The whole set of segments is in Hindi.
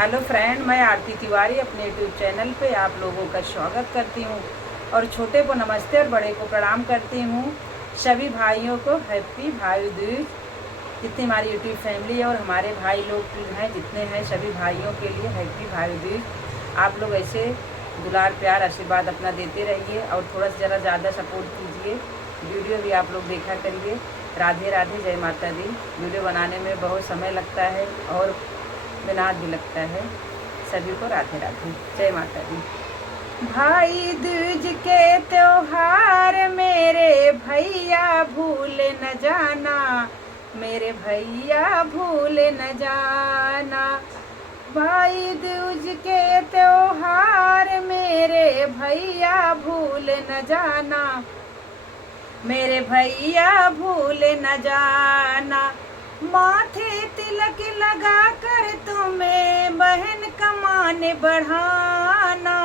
हेलो फ्रेंड, मैं आरती तिवारी अपने यूट्यूब चैनल पे आप लोगों का स्वागत करती हूँ और छोटे को नमस्ते और बड़े को प्रणाम करती हूँ। सभी भाइयों को हैप्पी भाई दूज। जितनी हमारी यूट्यूब फैमिली है और हमारे भाई लोग हैं जितने हैं, सभी भाइयों के लिए हैप्पी भाई दूज। आप लोग ऐसे दुलार प्यार आशीर्वाद अपना देते रहिए और थोड़ा सा ज़रा ज़्यादा सपोर्ट कीजिए। वीडियो भी आप लोग देखा करिए। राधे राधे, जय माता दी। वीडियो बनाने में बहुत समय लगता है और मेहनत भी लगता है। सभी को राधे राधे, जय माता दी। भाई दूज के त्योहार मेरे भैया भूल न जाना, मेरे भैया भूल न जाना। भाई दूज के त्योहार मेरे भैया भूल न जाना, मेरे भैया भूल न जाना। माथे तिलक लगा कर तुम्हें बहन कमान बढ़ाना।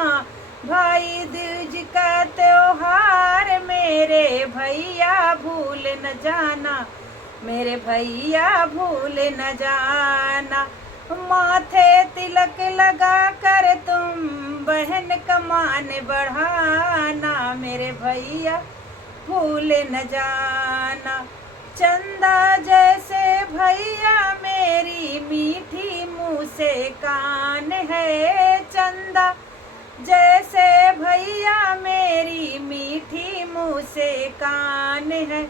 भाई दूज का त्योहार मेरे भैया भूल न जाना, मेरे भैया भूल न जाना। माथे तिलक लगा कर तुम बहन कमान बढ़ाना, मेरे भैया भूल न जाना। चंदा जैसे भैया मेरी मीठी मुँह से कान है, चंदा जैसे भैया मेरी मीठी मुँह से कान है।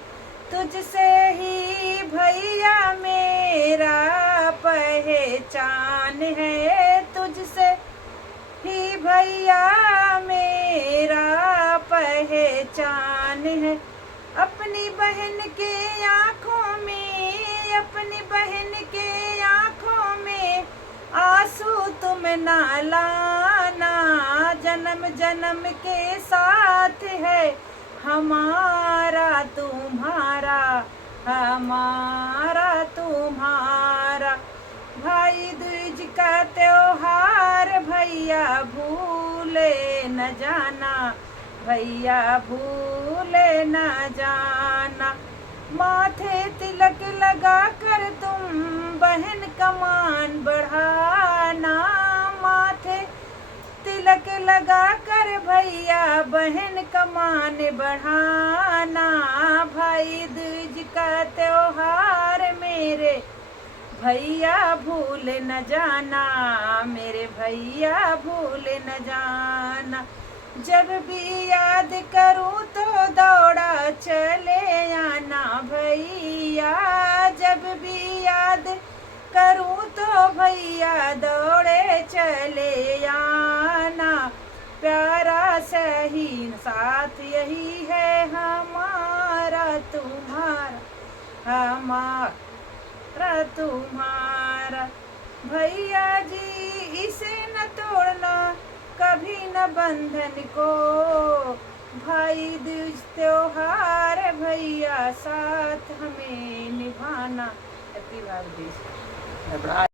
तुझसे ही भैया मेरा पहचान है, तुझसे ही भैया मेरा पहचान है। अपनी बहन के आँखों में, अपनी बहन के आँखों में आंसू तुम ना लाना। जन्म जन्म के साथ है हमारा तुम्हारा, हमारा तुम्हारा। भाई दूज का त्योहार भैया भूले न जाना, भैया भूले न जाना। माथे तिलक लगा कर तुम बहन कमान बढ़ाना, माथे तिलक लगा कर भैया बहन कमान बढ़ाना। भाई दूज का त्योहार मेरे भैया भूल न जाना, मेरे भैया भूल न जाना। जब भी याद करूं तो दौड़ा चले आना भैया, जब भी याद करूं तो भैया दौड़े चले आना। प्यारा सही साथ यही है हमारा तुम्हारा, हमारा तुम्हारा। भैया जी इसे न तोड़ना कभी न बंधन को, भाई दूज त्योहार भैया साथ हमें निभाना। हैप्पी भाई दूज।